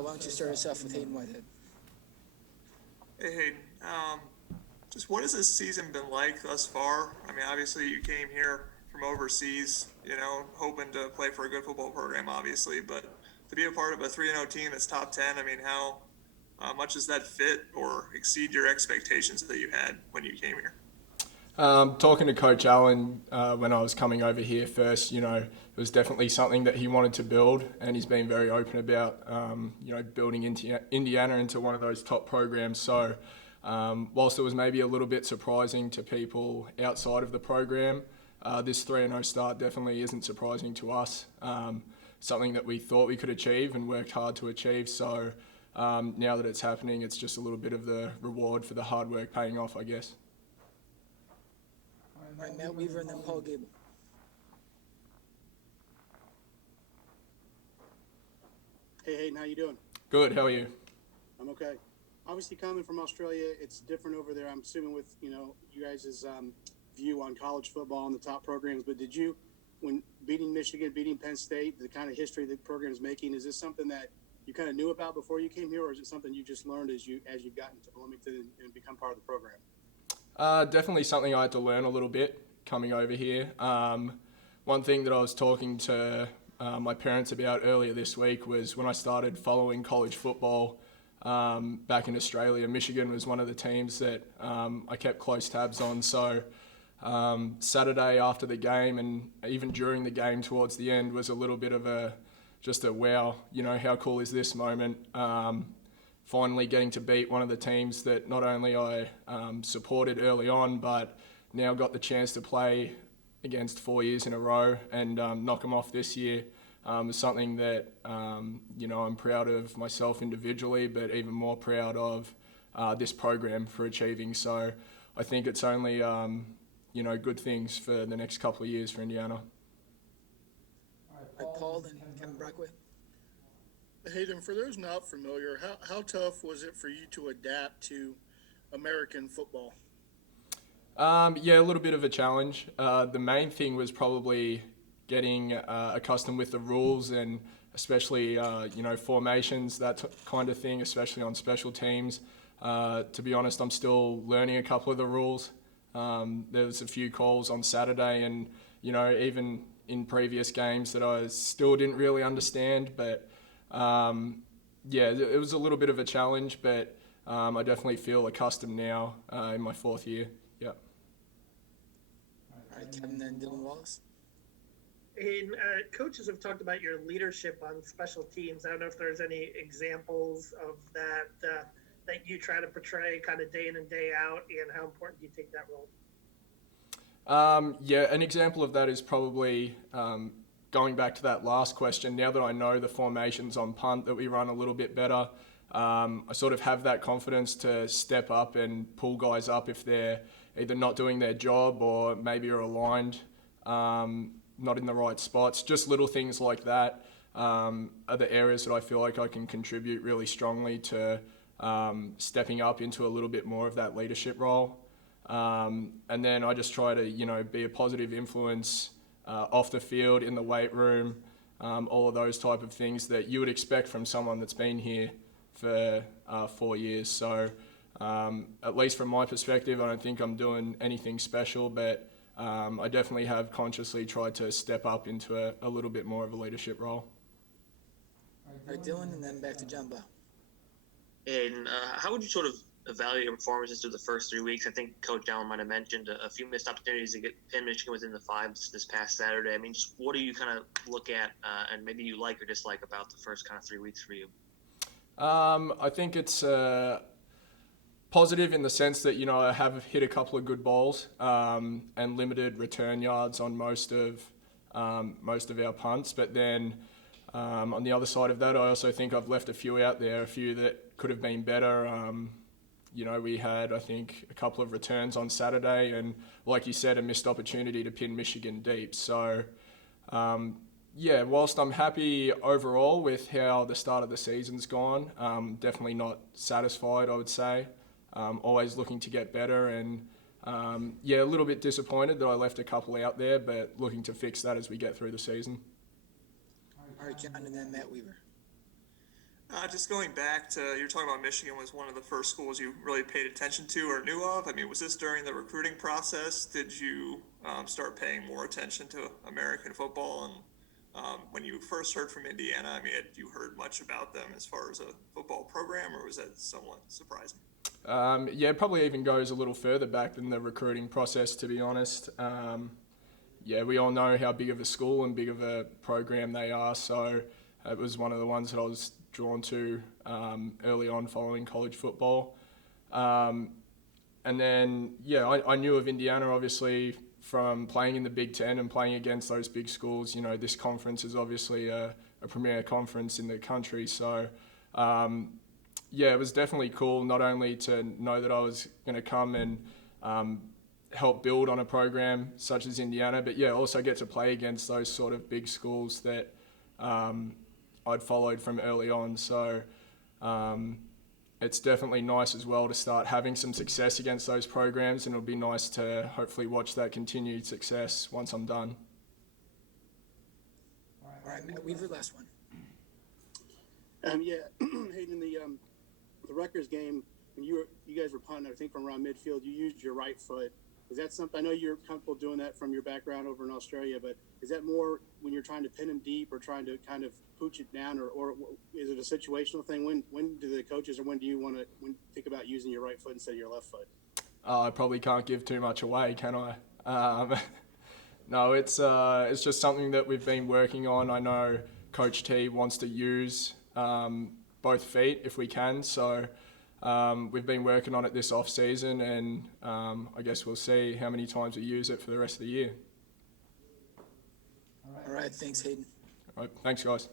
Why don't you start us off with Hayden Whitehead? Hey Hayden, just what has this season been like thus far? I mean, obviously you came here from overseas, hoping to play for a good football program, obviously, but to be a part of a 3-0 team that's top 10, I mean, how much does that fit or exceed your expectations that you had when you came here? Talking to Coach Allen when I was coming over here first, it was definitely something that he wanted to build, and he's been very open about, building Indiana into one of those top programs. So, whilst it was maybe a little bit surprising to people outside of the program, this 3-0 start definitely isn't surprising to us. Something that we thought we could achieve and worked hard to achieve. So, now that it's happening, it's just a little bit of the reward for the hard work paying off, I guess. All right, Matt Weaver and then Paul Gable. Hey, Hayden, how you doing? Good, how are you? I'm okay. Obviously, coming from Australia, it's different over there. I'm assuming with you guys' view on college football and the top programs. But did you, when beating Michigan, beating Penn State, the kind of history the program's making, is this something that you kind of knew about before you came here, or is it something you just learned as you got into Bloomington and become part of the program? Definitely something I had to learn a little bit coming over here. One thing that I was talking to my parents about earlier this week was when I started following college football back in Australia, Michigan was one of the teams that I kept close tabs on. So Saturday after the game and even during the game towards the end was a little bit of just a wow, how cool is this moment. Finally getting to beat one of the teams that not only I supported early on, but now got the chance to play against 4 years in a row and knock them off this year is something that, I'm proud of myself individually, but even more proud of this program for achieving. So I think it's only, good things for the next couple of years for Indiana. All right, Paul, then Kevin Brockway. Hayden, for those not familiar, how tough was it for you to adapt to American football? A little bit of a challenge. The main thing was probably getting accustomed with the rules and especially, formations, that kind of thing, especially on special teams. To be honest, I'm still learning a couple of the rules. There was a few calls on Saturday and, even in previous games that I still didn't really understand, but it was a little bit of a challenge, but I definitely feel accustomed now in my fourth year. Yeah. All right, Kevin, then Dylan Wallace. And coaches have talked about your leadership on special teams. I don't know if there's any examples of that that you try to portray kind of day in and day out, and how important do you take that role? An example of that is probably going back to that last question. Now that I know the formations on punt that we run a little bit better, I sort of have that confidence to step up and pull guys up if they're either not doing their job or maybe are aligned not in the right spots. Just little things like that are the areas that I feel like I can contribute really strongly to stepping up into a little bit more of that leadership role. And then I just try to, be a positive influence off the field, in the weight room, all of those type of things that you would expect from someone that's been here for 4 years. So at least from my perspective, I don't think I'm doing anything special, but I definitely have consciously tried to step up into a little bit more of a leadership role. All right, Dylan, and then back to John Blau. And how would you sort of evaluate your performances through the first 3 weeks? I think Coach Allen might have mentioned a few missed opportunities to get Penn Michigan within the fives this past Saturday. I mean, just what do you kind of look at and maybe you like or dislike about the first kind of 3 weeks for you? I think it's positive in the sense that, I have hit a couple of good balls and limited return yards on most of our punts. But then on the other side of that, I also think I've left a few out there, a few that could have been better. We had, I think, a couple of returns on Saturday and, like you said, a missed opportunity to pin Michigan deep. So, whilst I'm happy overall with how the start of the season's gone, definitely not satisfied, I would say. Always looking to get better and, a little bit disappointed that I left a couple out there, but looking to fix that as we get through the season. All right, John, and then Matt Weaver. Just going back to, you're talking about Michigan was one of the first schools you really paid attention to or knew of. I mean, was this during the recruiting process? Did you start paying more attention to American football? And when you first heard from Indiana, I mean, had you heard much about them as far as a football program, or was that somewhat surprising? Yeah, it probably even goes a little further back than the recruiting process, to be honest. Yeah, we all know how big of a school and big of a program they are, so it was one of the ones that I was drawn to early on following college football. And then, yeah, I knew of Indiana, obviously, from playing in the Big Ten and playing against those big schools. You know, this conference is obviously a premier conference in the country, so yeah, it was definitely cool not only to know that I was going to come and help build on a program such as Indiana, but yeah, also get to play against those sort of big schools that I'd followed from early on. So it's definitely nice as well to start having some success against those programs, and it'll be nice to hopefully watch that continued success once I'm done. All right, Matt Weaver, last one. Yeah, Hayden, the Rutgers game, when you guys were punting, I think from around midfield, you used your right foot. Is that something? I know you're comfortable doing that from your background over in Australia, but is that more when you're trying to pin them deep or trying to kind of pooch it down, or is it a situational thing? When do the coaches, or when do you want to think about using your right foot instead of your left foot? I probably can't give too much away, can I? No, it's just something that we've been working on. I know Coach T wants to use both feet if we can, so we've been working on it this off season, and I guess we'll see how many times we use it for the rest of the year. All right, thanks, Hayden. All right, thanks, guys.